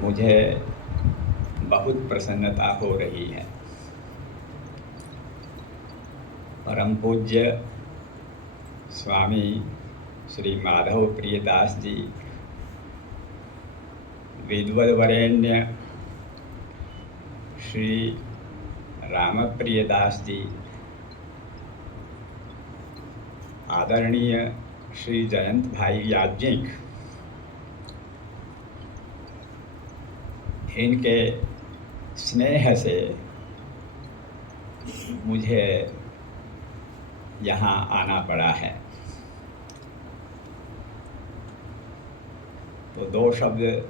मुझे बहुत प्रसन्नता हो रही है। परम पूज्य स्वामी श्री माधव प्रियदास जी, विद्वद वरेण्य श्री राम प्रियदास जी, आदरणीय श्री जयंत भाई याज्ञिक, इनके स्नेह से मुझे यहाँ आना पड़ा है। तो दो शब्द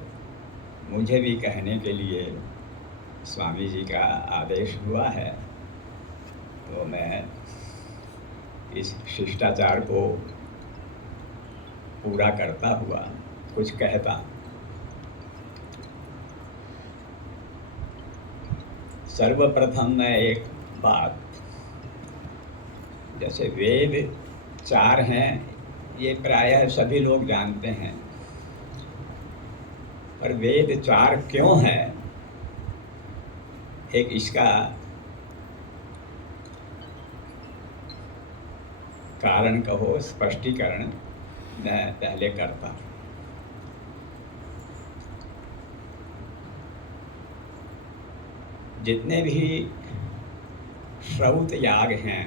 मुझे भी कहने के लिए स्वामी जी का आदेश हुआ है, तो मैं इस शिष्टाचार को पूरा करता हुआ कुछ कहता। सर्वप्रथम मैं एक बात, जैसे वेद 4 हैं, ये प्रायः सभी लोग जानते हैं, पर वेद 4 क्यों है, एक इसका कारण कहो, स्पष्टीकरण मैं पहले करता हूँ। जितने भी श्रौत याग हैं,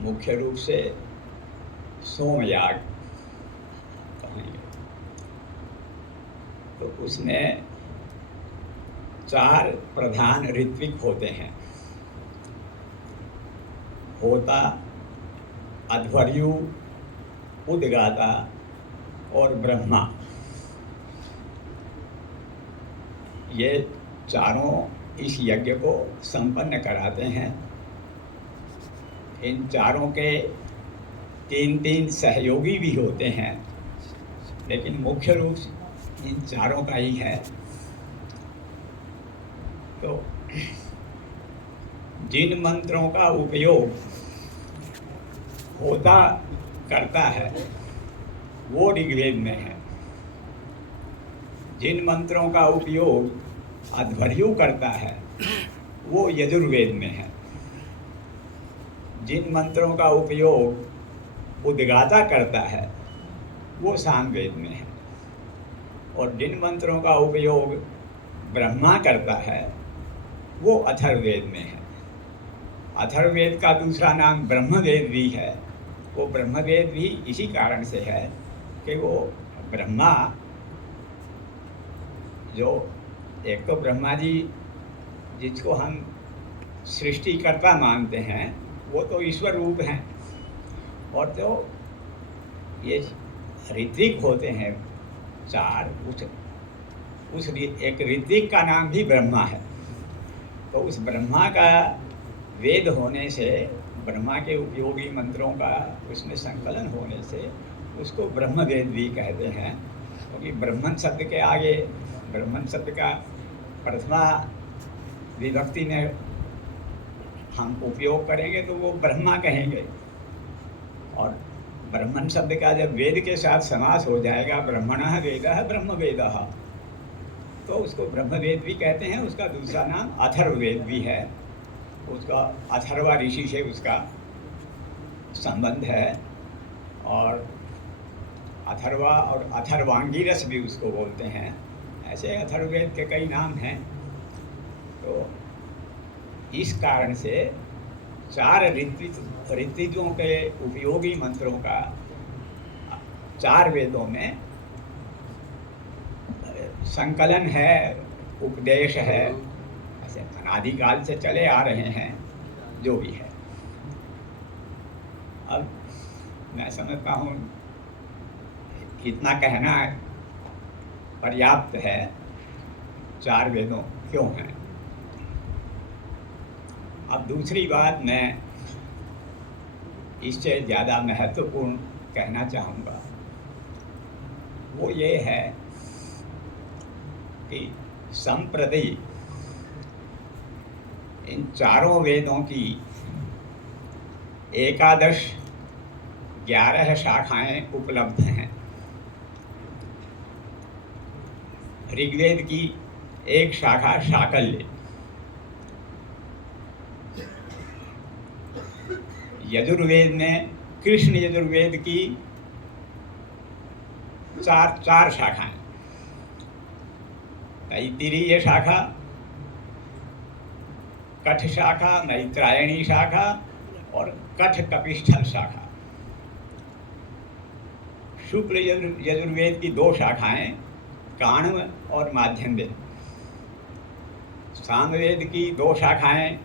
मुख्य रूप से सोमयाग कहेंगे, तो उसमें 4 प्रधान ऋत्विक होते हैं। होता, अध्वर्यु, उद्गाता और ब्रह्मा। ये चारों इस यज्ञ को संपन्न कराते हैं। इन चारों के 3-3 सहयोगी भी होते हैं, लेकिन मुख्य रूप से इन चारों का ही है। तो जिन मंत्रों का उपयोग होता करता है वो ऋग्वेद में है। जिन मंत्रों का उपयोग अध्वर्यु करता है वो यजुर्वेद में है। जिन मंत्रों का उपयोग उद्गाता करता है वो सामवेद में है। और जिन मंत्रों का उपयोग ब्रह्मा करता है वो अथर्ववेद में है। अथर्ववेद का दूसरा नाम ब्रह्मवेद भी है। वो ब्रह्मवेद भी इसी कारण से है कि वो ब्रह्मा, जो एक तो ब्रह्मा जी जिसको हम सृष्टिकर्ता मानते हैं, वो तो ईश्वर रूप हैं, और जो ये ऋत्विक होते हैं 4, उस एक ऋत्विक का नाम भी ब्रह्मा है। तो उस ब्रह्मा का वेद होने से, ब्रह्मा के उपयोगी मंत्रों का उसमें संकलन होने से उसको ब्रह्मवेद भी कहते हैं। क्योंकि ब्रह्मन शब्द के आगे, ब्रह्मन शब्द का प्रथमा विभक्ति में हम उपयोग करेंगे तो वो ब्रह्मा कहेंगे, और ब्रह्मन शब्द का जब वेद के साथ समास हो जाएगा, ब्रह्मणः वेदः ब्रह्मवेदः, तो उसको ब्रह्मवेद भी कहते हैं। उसका दूसरा नाम अथर्ववेद भी है। उसका अथर्वा ऋषि से उसका संबंध है, और अथर्वा और अथर्वांगिरस भी उसको बोलते हैं। ऐसे अथर्ववेद के कई नाम हैं। तो इस कारण से 4 ऋत्विकों के उपयोगी मंत्रों का 4 वेदों में संकलन है, उपदेश है। ऐसे अनादिकाल से चले आ रहे हैं, जो भी है। अब मैं समझता हूँ इतना कहना पर्याप्त है। 4 वेदों क्यों हैं। अब दूसरी बात मैं इससे ज़्यादा महत्वपूर्ण कहना चाहूँगा, वो ये है कि संप्रति इन 4 वेदों की 11 शाखाएं उपलब्ध हैं। ऋग्वेद की एक शाखा शाकल्य, यजुर्वेद में कृष्ण यजुर्वेद की चार शाखाएं, तैत्तिरीय शाखा, कठ शाखा, मैत्रायणी शाखा और कठ कपिष्ठल शाखा। शुक्ल यजुर्वेद की दो शाखाएं, काण्व और माध्यन्दिन। सामवेद की दो शाखाएं,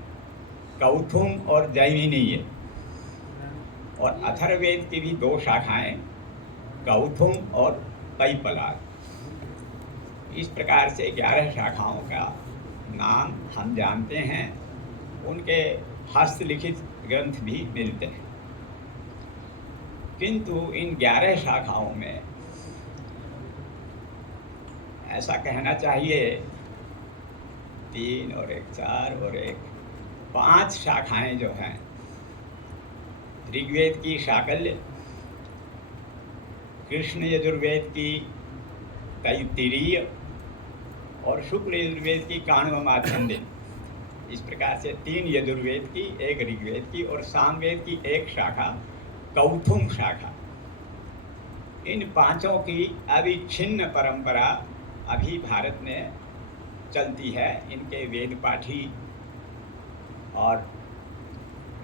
कौथुम और जैमिनीय। और अथर्ववेद की भी दो शाखाएं, कौथुम और पैपलाद। इस प्रकार से 11 शाखाओं का नाम हम जानते हैं। उनके हस्तलिखित ग्रंथ भी मिलते हैं, किंतु इन 11 शाखाओं में ऐसा कहना चाहिए 3 और 1 4 और 1 5 शाखाएं जो हैं, ऋग्वेद की शाकल्य, कृष्ण यजुर्वेद की तैत्तिरीय और शुक्ल यजुर्वेद की काण्व माध्यन्दिन। इस प्रकार से 3 यजुर्वेद की, 1 ऋग्वेद की और सामवेद की 1 शाखा कौथुम शाखा। इन पांचों की अविच्छिन्न परंपरा अभी भारत में चलती है। इनके वेद पाठी और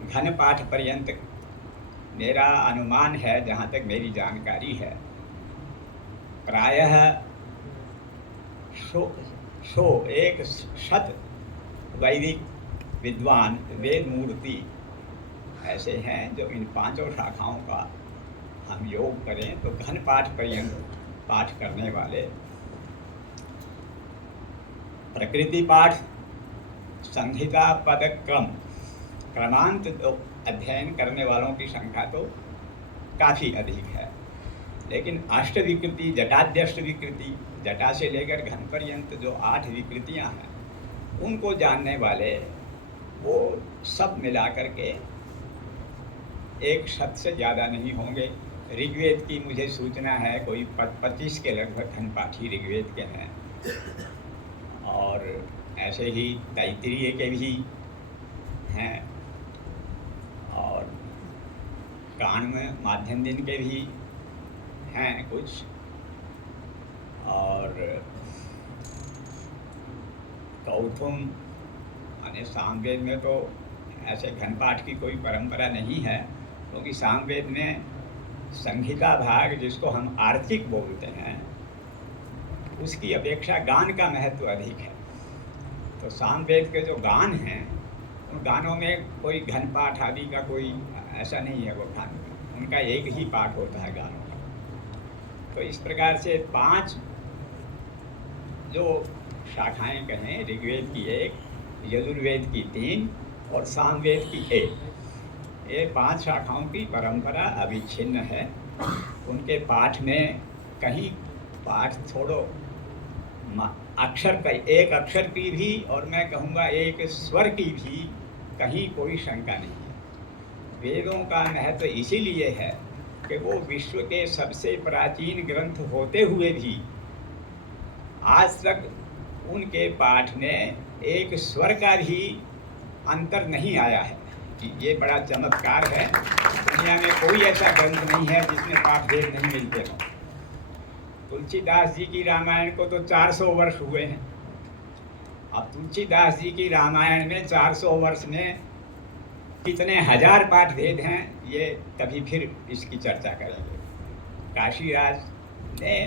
घन पाठ पर्यंत मेरा अनुमान है, जहाँ तक मेरी जानकारी है, प्रायः 100 वैदिक विद्वान वेद मूर्ति ऐसे हैं जो इन पांचों शाखाओं का हम योग करें तो घन पाठ पर्यंत पाठ करने वाले, प्रकृति पाठ, संहिता, पद, क्रमांत अध्ययन करने वालों की संख्या तो काफ़ी अधिक है। लेकिन अष्ट विकृति, जटाद्यष्ट विकृति, जटा से लेकर घन पर्यंत जो 8 विकृतियां हैं, उनको जानने वाले वो सब मिला करके 100 से ज़्यादा नहीं होंगे। ऋग्वेद की मुझे सूचना है कोई 25 के लगभग घन पाठी ऋग्वेद के हैं, और ऐसे ही तैत्तिरीय के भी हैं, और काण्व माध्यन्दिन के भी हैं कुछ, और कौथुम यानी सामवेद में तो ऐसे घनपाठ की कोई परंपरा नहीं है, क्योंकि सामवेद में संहिता भाग, जिसको हम आर्थिक बोलते हैं, उसकी अपेक्षा गान का महत्व अधिक है। तो सामवेद के जो गान हैं, उन गानों में कोई घन पाठ आदि का कोई ऐसा नहीं है, वो गान उनका एक ही पाठ होता है गानों का। तो इस प्रकार से 5 जो शाखाएं कहें, ऋग्वेद की 1, यजुर्वेद की 3 और सामवेद की 1, ये 5 शाखाओं की परंपरा अविच्छिन्न है। उनके पाठ में कहीं पाठ छोड़ो, अक्षर का एक अक्षर की भी, और मैं कहूँगा एक स्वर की भी कहीं कोई शंका नहीं है। वेदों का महत्व इसीलिए है कि वो विश्व के सबसे प्राचीन ग्रंथ होते हुए भी आज तक उनके पाठ में एक स्वर का भी अंतर नहीं आया है। कि ये बड़ा चमत्कार है। दुनिया में कोई ऐसा ग्रंथ नहीं है जिसमें पाठ भेद नहीं मिलते हों। तुलसीदास जी की रामायण को तो 400 वर्ष हुए हैं। अब तुलसीदास जी की रामायण में 400 वर्ष में कितने हजार पाठ भेद हैं, ये कभी फिर इसकी चर्चा करेंगे। काशीराज ने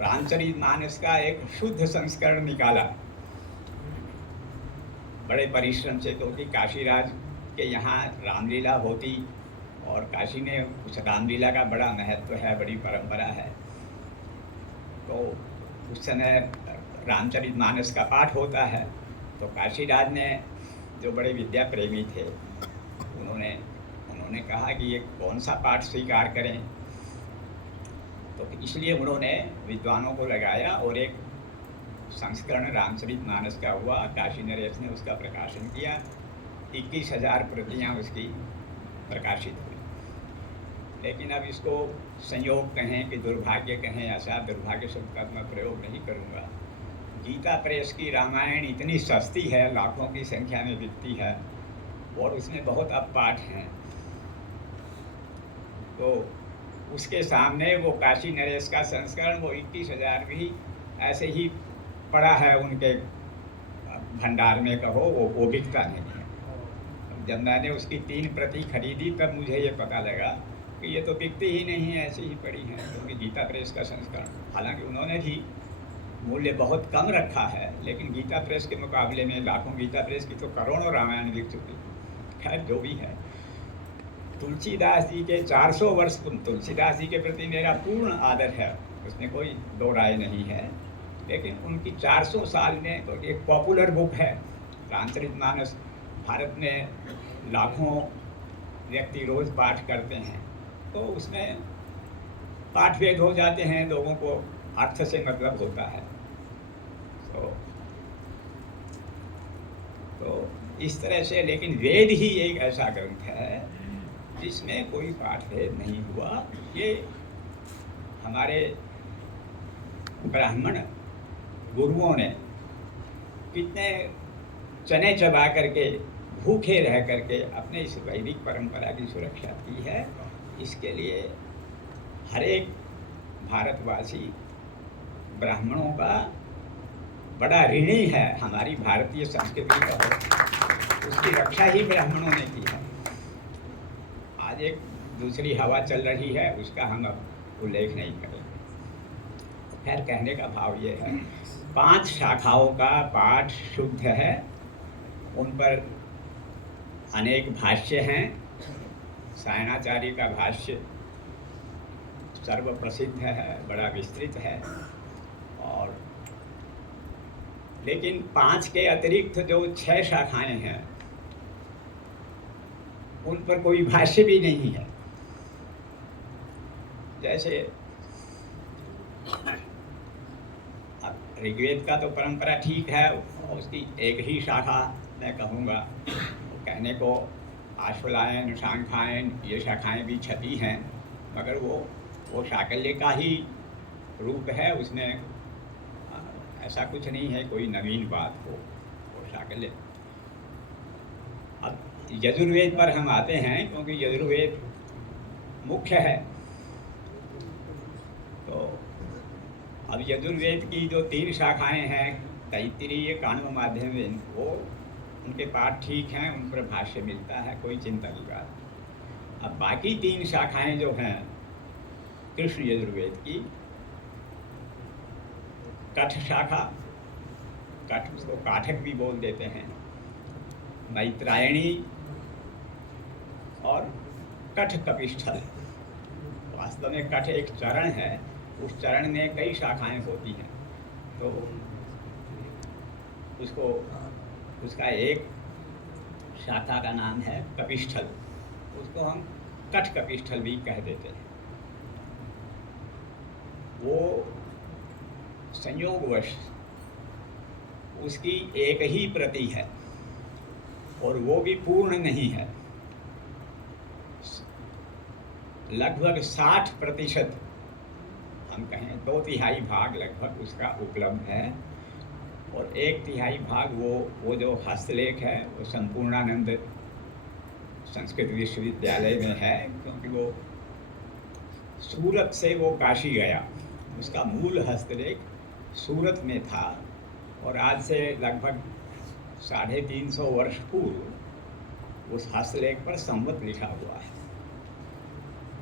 रामचरितमानस का एक शुद्ध संस्करण निकाला बड़े परिश्रम से, क्योंकि काशीराज के यहाँ रामलीला होती और काशी में उस रामलीला का बड़ा महत्व है, बड़ी परंपरा है। तो उस समय रामचरितमानस का पाठ होता है। तो काशीराज ने, जो बड़े विद्या प्रेमी थे, उन्होंने कहा कि ये कौन सा पाठ स्वीकार करें। तो इसलिए उन्होंने विद्वानों को लगाया और एक संस्करण रामचरितमानस का हुआ। काशी नरेश ने उसका प्रकाशन किया। 21,000 प्रतियाँ उसकी प्रकाशित हुई। लेकिन अब इसको संयोग कहें कि दुर्भाग्य कहें, ऐसा दुर्भाग्य शब्द का मैं प्रयोग नहीं करूँगा। गीता प्रेस की रामायण इतनी सस्ती है, लाखों की संख्या में बिकती है और उसमें बहुत अपपाठ हैं, तो उसके सामने वो काशी नरेश का संस्करण वो 21,000 भी ऐसे ही पड़ा है उनके भंडार में, कहो वो बिकता नहीं है। जब मैंने उसकी 3 प्रति खरीदी तब मुझे ये पता लगा कि ये तो बिकती ही नहीं है, ऐसी ही पड़ी हैं, क्योंकि गीता प्रेस का संस्करण, हालांकि उन्होंने भी मूल्य बहुत कम रखा है, लेकिन गीता प्रेस के मुकाबले में लाखों, गीता प्रेस की तो करोड़ों रामायण बिक चुकी। खैर जो भी है, तुलसीदास जी के 400 वर्ष, तुलसीदास जी के प्रति मेरा पूर्ण आदर है, उसमें कोई दो राय नहीं है, लेकिन उनकी 400 साल में तो एक पॉपुलर बुक है रामचरितमानस, भारत में लाखों व्यक्ति रोज पाठ करते हैं, तो उसमें पाठ भेद हो जाते हैं, लोगों को अर्थ से मतलब होता है। तो इस तरह से, लेकिन वेद ही एक ऐसा ग्रंथ है जिसमें कोई पाठ भेद नहीं हुआ। ये हमारे ब्राह्मण गुरुओं ने कितने चने चबा करके, भूखे रह करके अपने इस वैदिक परंपरा की सुरक्षा की है। इसके लिए हर एक भारतवासी ब्राह्मणों का बड़ा ऋणी है, हमारी भारतीय संस्कृति का उसकी रक्षा ही ब्राह्मणों ने की है। आज एक दूसरी हवा चल रही है, उसका हम अब उल्लेख नहीं करेंगे। खैर, कहने का भाव ये है, 5 शाखाओं का पाठ शुद्ध है, उन पर अनेक भाष्य हैं। सायणाचार्य का भाष्य सर्व प्रसिद्ध है, बड़ा विस्तृत है, और लेकिन 5 के अतिरिक्त जो 6 शाखाएं हैं उन पर कोई भाष्य भी नहीं है। जैसे अब ऋग्वेद का तो परंपरा ठीक है, और उसकी एक ही शाखा मैं कहूँगा, कहने को आश्वलायन, शांखायन ये शाखाएं भी छठी हैं, मगर वो शाकल्य का ही रूप है, उसमें ऐसा कुछ नहीं है कोई नवीन बात हो, वो शाकल्य। अब यजुर्वेद पर हम आते हैं, क्योंकि यजुर्वेद मुख्य है। तो अब यजुर्वेद की जो 3 शाखाएं हैं, तैत्तिरीय, काण्व, माध्यम, वो उनके पाठ ठीक हैं, उन पर भाष्य मिलता है, कोई चिंता की बात नहीं। अब बाकी 3 शाखाएं जो हैं कृष्ण यजुर्वेद की, कठ शाखा, कठ उसको काठक भी बोल देते हैं, मैत्रायणी और कठ कपिष्ठल। वास्तव में कठ एक चरण है, उस चरण में कई शाखाएं होती हैं, तो उसका एक शाखा का नाम है कपिष्ठल, उसको हम कठ कपिष्ठल भी कह देते हैं। वो संयोगवश उसकी एक ही प्रति है, और वो भी पूर्ण नहीं है। लगभग 60% हम कहें, 2/3 भाग लगभग उसका उपलब्ध है, और 1/3 भाग वो जो हस्तलेख है वो संपूर्णानंद संस्कृत विश्वविद्यालय में है, क्योंकि वो सूरत से वो काशी गया, उसका मूल हस्तलेख सूरत में था, और आज से लगभग 350 वर्ष पूर्व उस हस्तलेख पर संवत लिखा हुआ है।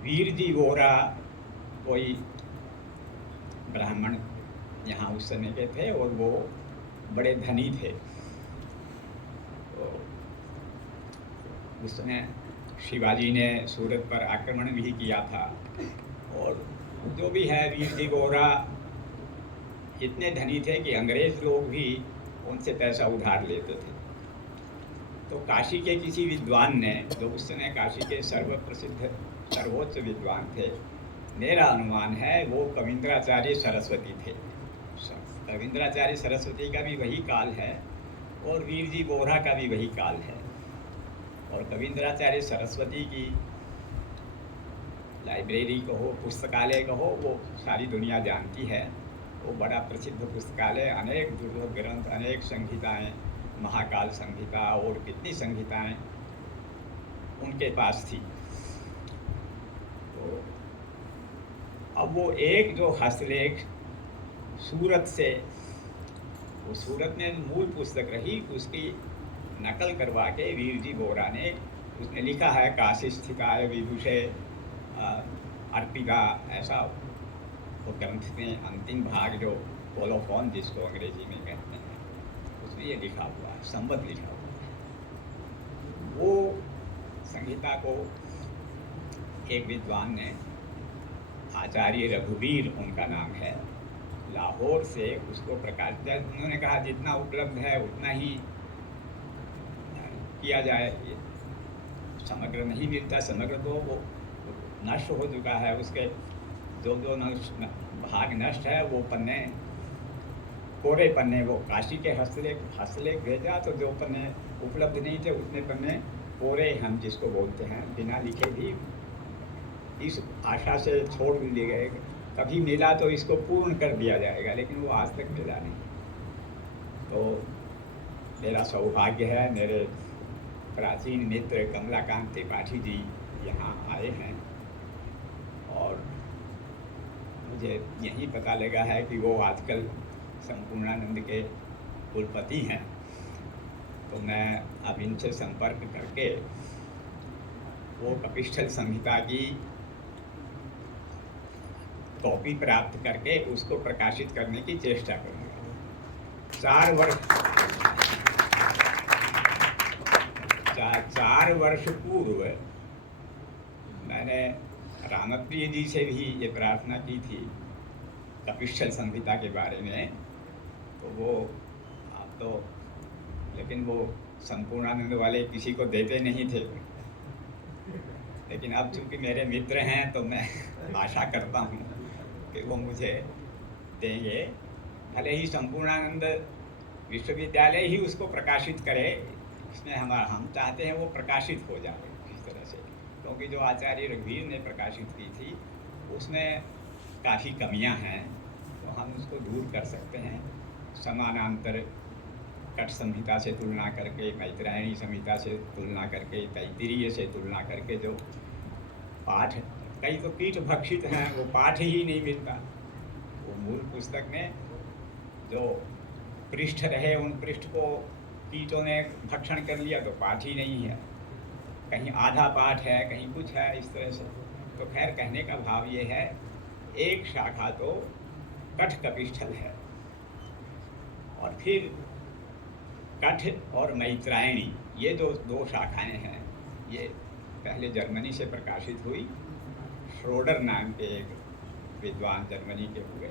वीर जी वोरा कोई ब्राह्मण यहाँ उस समय के थे, और वो बड़े धनी थे। तो उस समय शिवाजी ने सूरत पर आक्रमण भी किया था, और जो भी है, वीर जी वोरा इतने धनी थे कि अंग्रेज लोग भी उनसे पैसा उधार लेते थे। तो काशी के किसी विद्वान ने, जो उस समय काशी के सर्वप्रसिद्ध सर्वोच्च विद्वान थे, मेरा अनुमान है वो कविंद्राचार्य सरस्वती थे। कविंद्राचार्य सरस्वती का भी वही काल है, और वीर जी बोहरा का भी वही काल है। और कविंद्राचार्य सरस्वती की लाइब्रेरी कहो, पुस्तकालय कहो, वो सारी दुनिया जानती है। वो बड़ा प्रसिद्ध पुस्तकालय, अनेक दुर्लभ ग्रंथ, अनेक संहिताएं, महाकाल संहिता और कितनी संहिताएं उनके पास थी। तो अब वो एक जो हस्तलेख सूरत से, वो सूरत में मूल पुस्तक रही, उसकी नकल करवा के वीर जी बोरा ने, उसने लिखा है काशी स्थिताय विदुषे अर्पिता, ऐसा वो ग्रंथ में अंतिम भाग जो कोलोफोन जिसको अंग्रेजी में कहते हैं, उसमें ये लिखा हुआ है, संबद्ध लिखा हुआ है। वो संहिता को एक विद्वान ने, आचार्य रघुवीर उनका नाम है, लाहौर से उसको प्रकाशित, उन्होंने कहा जितना उपलब्ध है उतना ही किया जाए, समग्र नहीं मिलता, समग्र तो वो नष्ट हो चुका है, उसके जो भाग नष्ट है, वो पन्ने, कोरे पन्ने, वो काशी के हस्तलेख भेजा तो जो पन्ने उपलब्ध नहीं थे उतने पन्ने कोरे, हम जिसको बोलते हैं, बिना लिखे भी, इस आशा से छोड़ दिए गए, कभी मिला तो इसको पूर्ण कर दिया जाएगा, लेकिन वो आज तक मिला नहीं। तो मेरा सौभाग्य है, मेरे प्राचीन मित्र कमलाकांत त्रिपाठी जी यहाँ आए हैं, और मुझे यही पता लगा है कि वो आजकल संपूर्णानंद के कुलपति हैं। तो मैं अब इनसे संपर्क करके वो कपिस्थल संहिता की कॉपी प्राप्त करके उसको प्रकाशित करने की चेष्टा करूँगा। 4 वर्ष पूर्व मैंने रामप्रिय जी से भी ये प्रार्थना की थी कपिस्थल संहिता के बारे में, तो वो आप तो, लेकिन वो संपूर्णानंद वाले किसी को देते नहीं थे, लेकिन अब चूंकि मेरे मित्र हैं तो मैं आशा करता हूँ कि वो मुझे देंगे, भले ही संपूर्णानंद विश्वविद्यालय ही उसको प्रकाशित करे, इसमें हम चाहते हैं वो प्रकाशित हो जाए इस तरह से, क्योंकि जो आचार्य रघुवीर ने प्रकाशित की थी उसमें काफ़ी कमियां हैं, तो हम उसको दूर कर सकते हैं। समानांतर कट संहिता से तुलना करके, मैत्रायणी संहिता से तुलना करके, तैत्तिरीय से तुलना करके, जो पाठ कई तो कीट भक्षित हैं, वो पाठ ही नहीं मिलता। वो मूल पुस्तक में जो पृष्ठ रहे, उन पृष्ठ को कीटों ने भक्षण कर लिया तो पाठ ही नहीं है, कहीं आधा पाठ है, कहीं कुछ है, इस तरह से। तो खैर, कहने का भाव ये है, एक शाखा तो कठ कपिस्थल है, और फिर कठ और मैत्रायणी, ये जो 2 शाखाएं हैं, ये पहले जर्मनी से प्रकाशित हुई। श्रोडर नाम के एक विद्वान जर्मनी के हुए,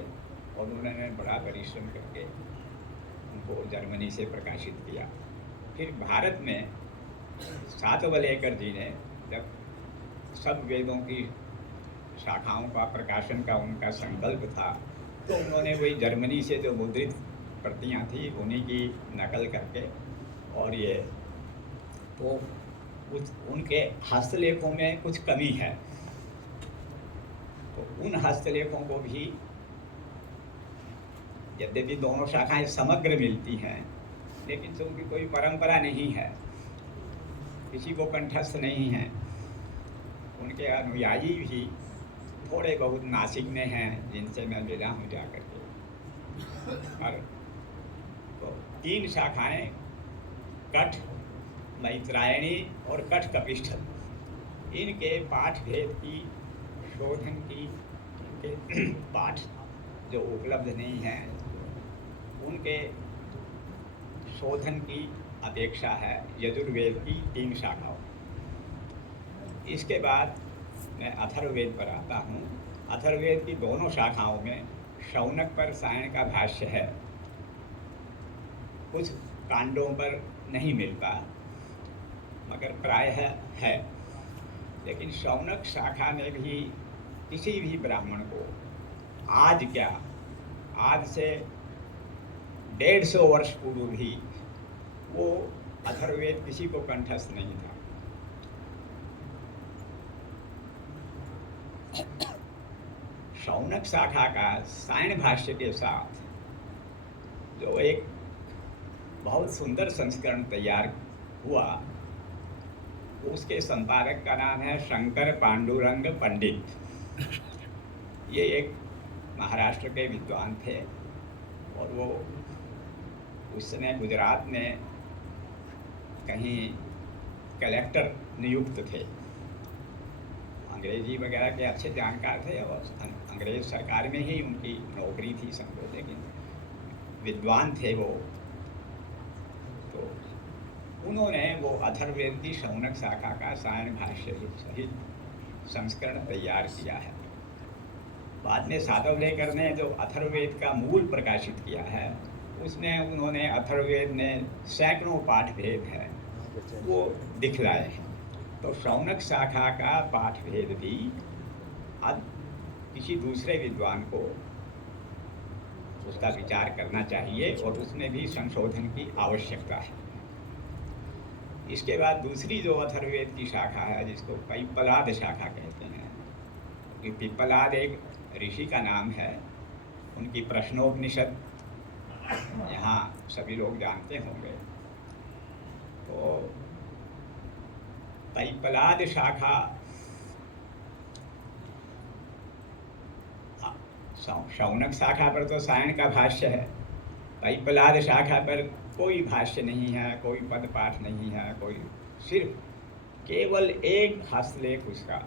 और उन्होंने बड़ा परिश्रम करके उनको जर्मनी से प्रकाशित किया। फिर भारत में सातवलेकर जी ने, जब सब वेदों की शाखाओं का प्रकाशन का उनका संकल्प था, तो उन्होंने वही जर्मनी से जो मुद्रित प्रतियां थी उन्हीं की नकल करके, और ये तो उनके हस्तलेखों में कुछ कमी है, तो उन हस्तलेखों को भी, यद्यपि दोनों शाखाएं समग्र मिलती हैं, लेकिन चूँकि कोई परंपरा नहीं है, किसी को कंठस्थ नहीं है, उनके अनुयायी भी थोड़े बहुत नासिक में हैं, जिनसे मैं मिला हूँ जा करके। और तो 3 शाखाएं, कठ, मैत्रायणी और कठ कपिस्थल, इनके पाठ भेद की शोधन की, इनके पाठ जो उपलब्ध नहीं हैं, उनके शोधन की अपेक्षा है यजुर्वेद की 3 शाखाओं। इसके बाद मैं अथर्ववेद पर आता हूँ। अथर्ववेद की दोनों शाखाओं में शौनक पर सायण का भाष्य है, कुछ कांडों पर नहीं मिलता, मगर प्रायः है। लेकिन शौनक शाखा में भी किसी भी ब्राह्मण को आज क्या, आज से 150 वर्ष पूर्व भी वो अथर्ववेद किसी को कंठस्थ नहीं था। शौनक शाखा का सायण भाष्य के साथ जो एक बहुत सुंदर संस्करण तैयार हुआ, उसके संपादक का नाम है शंकर पांडुरंग पंडित। ये एक महाराष्ट्र के विद्वान थे और वो उस समय गुजरात में कहीं कलेक्टर नियुक्त थे। अंग्रेजी वगैरह के अच्छे जानकार थे और अंग्रेज सरकार में ही उनकी नौकरी थी समझो, लेकिन विद्वान थे वो। तो उन्होंने वो अथर्ववेद की शौनक शाखा का सायण भाष्य सहित संस्करण तैयार किया है। बाद में सातवलेकर ने जो अथर्ववेद का मूल प्रकाशित किया है, उसमें उन्होंने अथर्ववेद में सैकड़ों पाठ भेद है वो दिखलाए हैं। तो शौनक शाखा का पाठ भेद भी अब किसी दूसरे विद्वान को उसका विचार करना चाहिए और उसमें भी संशोधन की आवश्यकता है। इसके बाद दूसरी जो अथर्ववेद की शाखा है, जिसको पिप्पलाद शाखा कहते हैं, कि पिप्पलाद एक ऋषि का नाम है। उनकी प्रश्नोपनिषद यहाँ सभी लोग जानते होंगे। तो पिप्पलाद शाखा शौनक शाखा पर तो सायण का भाष्य है, पिप्पलाद शाखा पर कोई भाष्य नहीं है, कोई पद पाठ नहीं है, कोई सिर्फ केवल एक हस्तलेख उसका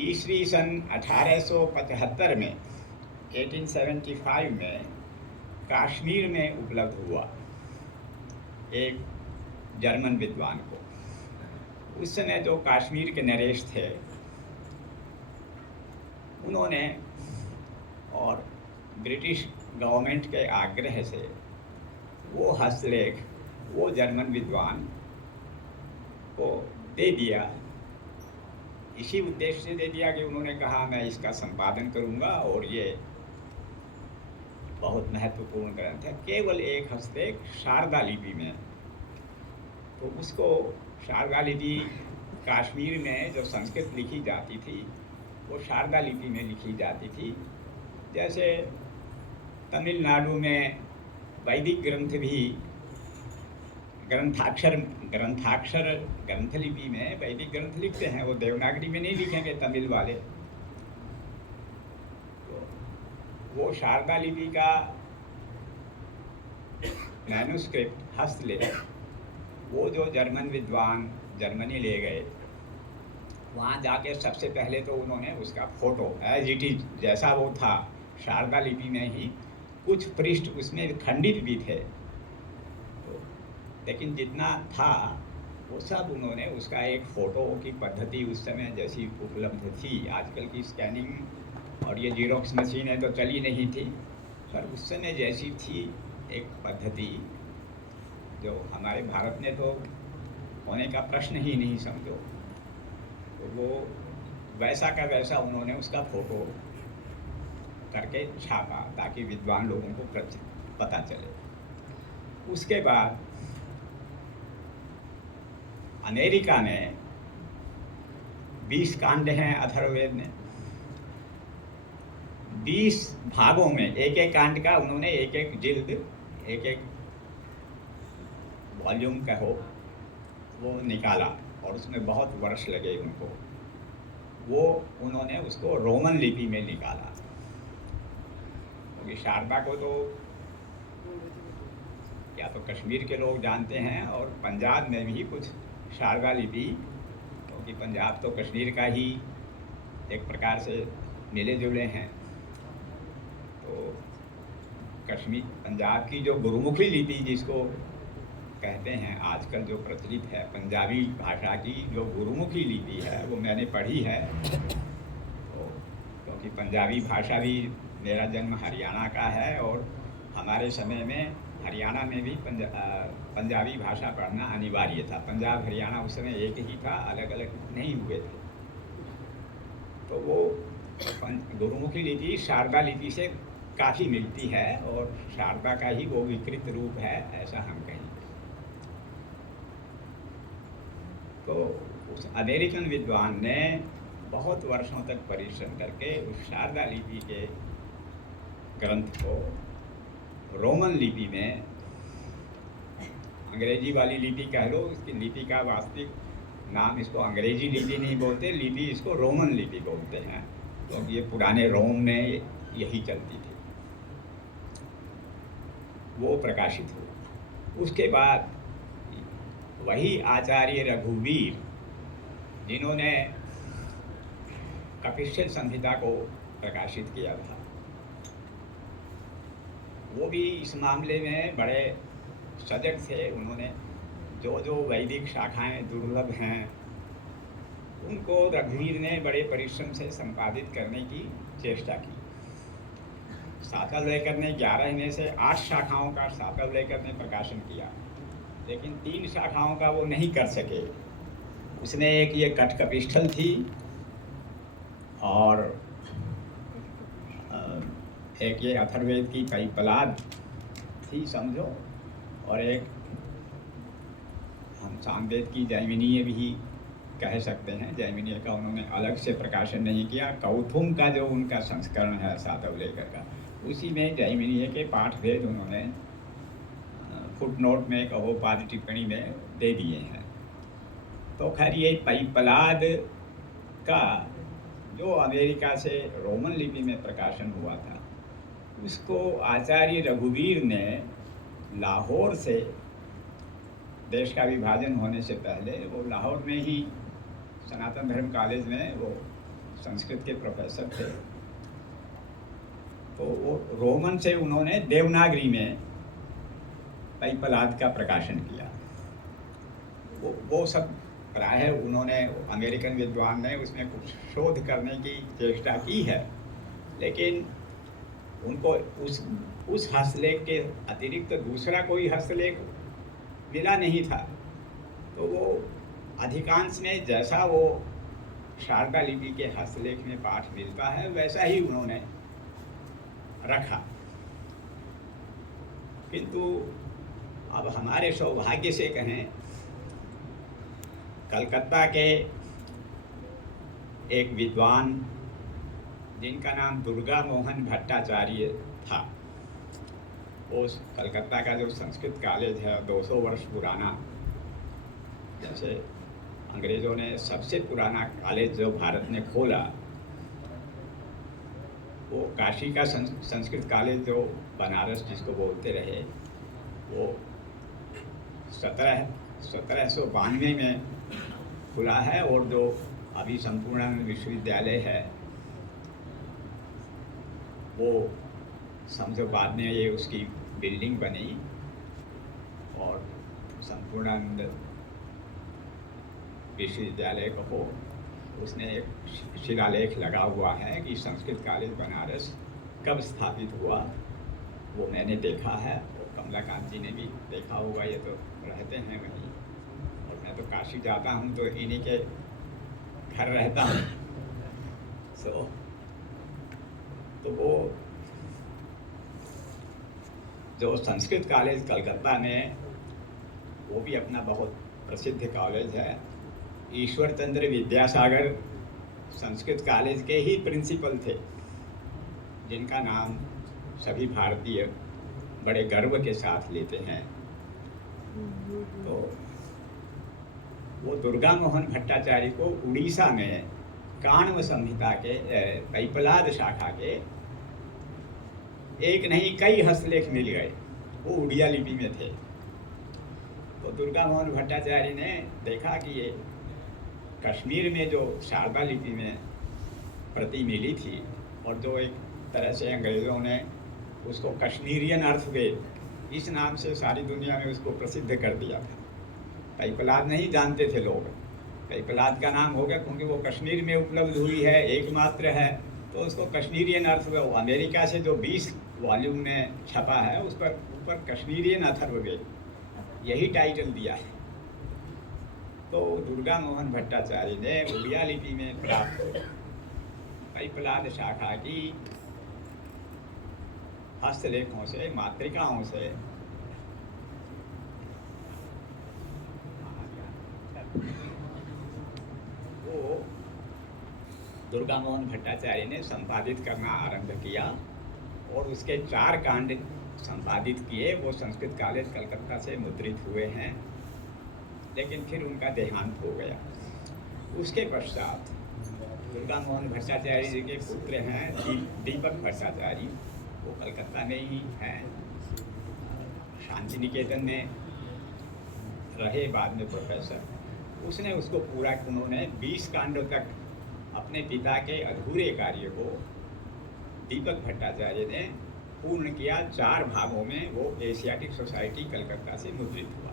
ईस्वी सन 1875 में 1875 में कश्मीर में उपलब्ध हुआ एक जर्मन विद्वान को। उस समय जो कश्मीर के नरेश थे, उन्होंने और ब्रिटिश गवर्नमेंट के आग्रह से वो हस्तलेख वो जर्मन विद्वान को दे दिया। इसी उद्देश्य से दे दिया कि उन्होंने कहा मैं इसका संपादन करूंगा और ये बहुत महत्वपूर्ण ग्रंथ है, केवल एक हस्तलेख शारदा लिपि में। तो उसको शारदा लिपि कश्मीर में जो संस्कृत लिखी जाती थी वो शारदा लिपि में लिखी जाती थी। जैसे तमिलनाडु में वैदिक ग्रंथ भी ग्रंथ लिपि में वैदिक ग्रंथ लिखते हैं, वो देवनागरी में नहीं लिखेंगे तमिल वाले। तो वो शारदा लिपि का मैन्युस्क्रिप्ट हस्तलेख वो जो जर्मन विद्वान जर्मनी ले गए, वहाँ जाके सबसे पहले तो उन्होंने उसका फोटो एज इट इज जैसा वो था शारदा लिपि में ही, कुछ पृष्ठ उसमें खंडित भी थे, तो लेकिन जितना था वो सब उन्होंने उसका एक फ़ोटो की पद्धति उस समय जैसी उपलब्ध थी। आजकल की स्कैनिंग और ये जीरोक्स मशीनें तो चली नहीं थी, पर उस समय जैसी थी एक पद्धति जो हमारे भारत में तो होने का प्रश्न ही नहीं समझो। तो वो वैसा का वैसा उन्होंने उसका फ़ोटो करके छापा ताकि विद्वान लोगों को पता चले। उसके बाद अमेरिका में 20 कांड हैं अथर्ववेद में, 20 भागों में एक एक कांड का उन्होंने एक एक जिल्द, एक एक वॉल्यूम कहो, वो निकाला और उसमें बहुत वर्ष लगे उनको। वो उन्होंने उसको रोमन लिपि में निकाला, क्योंकि शारदा को तो या तो कश्मीर के लोग जानते हैं और पंजाब में भी कुछ शारदा लिपि, क्योंकि पंजाब तो कश्मीर का ही एक प्रकार से मिले जुले हैं। तो कश्मीर पंजाब की जो गुरुमुखी लिपि जिसको कहते हैं आजकल जो प्रचलित है, पंजाबी भाषा की जो गुरुमुखी लिपि है वो मैंने पढ़ी है। तो क्योंकि पंजाबी भाषा भी, मेरा जन्म हरियाणा का है और हमारे समय में हरियाणा में भी पंजाबी भाषा पढ़ना अनिवार्य था। पंजाब हरियाणा उस समय एक ही था, अलग अलग नहीं हुए थे। तो वो गुरुमुखी लिपि शारदा लिपि से काफ़ी मिलती है और शारदा का ही वो विकृत रूप है, ऐसा हम कहेंगे। तो उस अमेरिकन विद्वान ने बहुत वर्षों तक परिश्रम करके उस शारदा लिपि के ग्रंथ को रोमन लिपि में, अंग्रेजी वाली लिपि कह लो, इसकी लिपि का वास्तविक नाम इसको अंग्रेजी लिपि नहीं बोलते, लिपि इसको रोमन लिपि बोलते हैं, क्योंकि तो ये पुराने रोम में यही चलती थी। वो प्रकाशित हुआ। उसके बाद वही आचार्य रघुवीर, जिन्होंने कपिशल संहिता को प्रकाशित किया था, वो भी इस मामले में बड़े सजग थे। उन्होंने जो जो वैदिक शाखाएं दुर्लभ हैं उनको रघुवीर ने बड़े परिश्रम से संपादित करने की चेष्टा की। सातवलेकर ने 11 में से 8 शाखाओं का सातवलेकर ने प्रकाशन किया, लेकिन 3 शाखाओं का वो नहीं कर सके। उसने एक ये कठकपिष्ठल थी और एक ये अथर्ववेद की पैपलाद थी समझो, और एक हम सामवेद की जैमिनीय भी कह सकते हैं। जैमिनीय का उन्होंने अलग से प्रकाशन नहीं किया। कौथुम का जो उनका संस्करण है सातवलेकर का, उसी में जैमिनीय के पाठ भेद उन्होंने फुटनोट में कहो पाद टिप्पणी में दे दिए हैं। तो खैर ये पैपलाद का जो अमेरिका से रोमन लिपि में प्रकाशन हुआ था, उसको आचार्य रघुवीर ने लाहौर से, देश का विभाजन होने से पहले वो लाहौर में ही सनातन धर्म कॉलेज में वो संस्कृत के प्रोफेसर थे, तो वो रोमन से उन्होंने देवनागरी में पैपलाद का प्रकाशन किया। वो सब प्रायः उन्होंने, अमेरिकन विद्वान ने उसमें कुछ शोध करने की चेष्टा की है, लेकिन उनको उस हस्तलेख के अतिरिक्त दूसरा कोई हस्तलेख मिला नहीं था। तो वो अधिकांश में जैसा वो शारदा लिपि के हस्तलेख में पाठ मिलता है वैसा ही उन्होंने रखा। किंतु अब हमारे सौभाग्य से कहें, कलकत्ता के एक विद्वान जिनका नाम दुर्गा मोहन भट्टाचार्य था, उस कलकत्ता का जो संस्कृत कॉलेज है 200 वर्ष पुराना, जैसे अंग्रेज़ों ने सबसे पुराना कॉलेज जो भारत ने खोला, वो काशी का संस्कृत कॉलेज जो बनारस जिसको बोलते रहे, वो 1792 में खुला है। और जो अभी संपूर्णानंद विश्वविद्यालय है वो समझो बाद में ये उसकी बिल्डिंग बनी, और संपूर्णानंद विश्वविद्यालय को उसने एक शिलालेख लगा हुआ है कि संस्कृत कॉलेज बनारस कब स्थापित हुआ, वो मैंने देखा है और कमलाकांत जी ने भी देखा होगा, ये तो रहते हैं वहीं, और मैं तो काशी जाता हूँ तो इन्हीं के घर रहता हूँ। तो वो जो संस्कृत कॉलेज कलकत्ता में, वो भी अपना बहुत प्रसिद्ध कॉलेज है। ईश्वर चंद्र विद्यासागर संस्कृत कॉलेज के ही प्रिंसिपल थे, जिनका नाम सभी भारतीय बड़े गर्व के साथ लेते हैं। तो वो दुर्गा मोहन भट्टाचार्य को उड़ीसा में काण्व संहिता के पैपलाद शाखा के एक नहीं कई हस्तलेख मिल गए, वो उड़िया लिपि में थे। तो दुर्गा मोहन भट्टाचार्य ने देखा कि ये कश्मीर में जो शारदा लिपि में प्रति मिली थी, और जो एक तरह से अंग्रेज़ों ने उसको कश्मीरियन अर्थवेद इस नाम से सारी दुनिया में उसको प्रसिद्ध कर दिया था। पैपलाद नहीं जानते थे लोग, पैपलाद का नाम हो गया क्योंकि वो कश्मीर में उपलब्ध हुई है, एकमात्र है, तो उसको कश्मीरियन अर्थवेद, अमेरिका से जो 20 वॉल्यूम में छपा है उस पर ऊपर कश्मीरियन अथर्ववेद यही टाइटल दिया है। तो दुर्गा मोहन भट्टाचार्य ने उड़िया लिपि में प्राप्त पैपलाद शाखा की हस्तलेखों से, मातृकाओं से वो दुर्गा मोहन भट्टाचार्य ने संपादित करना आरंभ किया और उसके 4 कांड संपादित किए। वो संस्कृत कॉलेज कलकत्ता से मुद्रित हुए हैं, लेकिन फिर उनका देहांत हो गया। उसके पश्चात दुर्गा मोहन भट्टाचार्य जी के पुत्र हैं दीपक भट्टाचार्य, वो कलकत्ता में ही हैं, शांति निकेतन में रहे, बाद में प्रोफेसर। उसने उसको पूरा, उन्होंने 20 कांडों तक अपने पिता के अधूरे कार्य को दीपक भट्टाचार्य ने पूर्ण किया। 4 भागों में वो एशियाटिक सोसाइटी कलकत्ता से मुद्रित हुआ।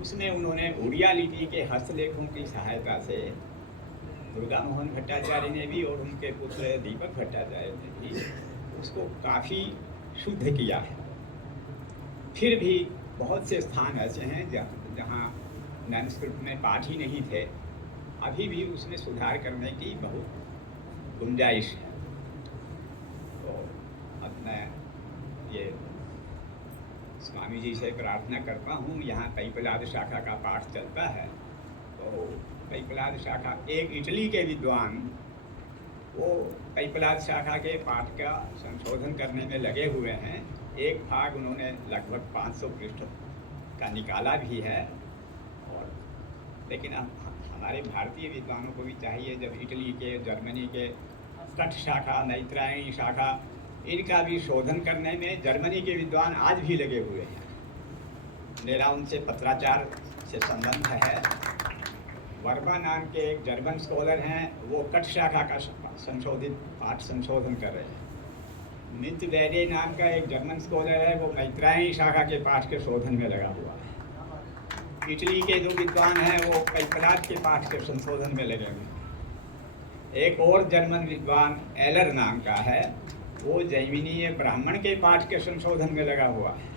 उसमें उन्होंने उड़िया लिपि के हस्तलेखों की सहायता से दुर्गा मोहन भट्टाचार्य ने भी और उनके पुत्र दीपक भट्टाचार्य ने भी उसको काफ़ी शुद्ध किया है। फिर भी बहुत से स्थान ऐसे हैं जहाँ मैनुस्क्रिप्ट में पाठ ही नहीं थे, अभी भी उसमें सुधार करने की बहुत गुंजाइश है। तो अब मैं ये स्वामी जी से प्रार्थना करता हूँ, यहाँ पैपलाद शाखा का पाठ चलता है, तो पैपलाद शाखा, एक इटली के विद्वान वो पैपलाद शाखा के पाठ का संशोधन करने में लगे हुए हैं। एक भाग उन्होंने लगभग 500 पृष्ठ का निकाला भी है। और लेकिन अब हमारे भारतीय विद्वानों को भी चाहिए, जब इटली के, जर्मनी के कठ शाखा, नैत्रायणी शाखा, इनका भी शोधन करने में जर्मनी के विद्वान आज भी लगे हुए हैं। मेरा उनसे पत्राचार से संबंध है। वर्मा नाम के एक जर्मन स्कॉलर हैं, वो कठ शाखा का संशोधित पाठ संशोधन कर रहे हैं। मिंत वेरे नाम का एक जर्मन स्कॉलर है, वो मैत्रायणी शाखा के पाठ के शोधन में लगा हुआ है। इटली के 2 विद्वान हैं, वो पैपलाद के पाठ के संशोधन में लगे हुए हैं। एक और जर्मन विद्वान एलर नाम का है, वो जैमिनीय ब्राह्मण के पाठ के संशोधन में लगा हुआ है।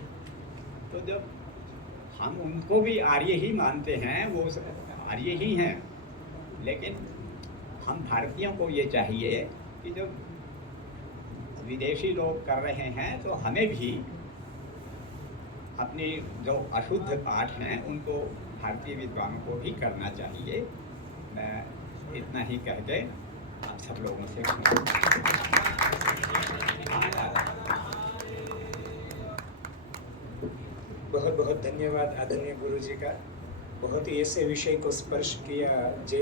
तो जब हम उनको भी आर्य ही मानते हैं, वो आर्य ही हैं, लेकिन हम भारतीयों को ये चाहिए कि जब विदेशी लोग कर रहे हैं तो हमें भी अपनी जो अशुद्ध पाठ हैं उनको भारतीय विद्वानों को भी करना चाहिए। मैं इतना ही कह के आप सब लोगों से बहुत बहुत धन्यवाद आदरणीय गुरु जी का। बहुत ही ऐसे विषय को स्पर्श किया जैसे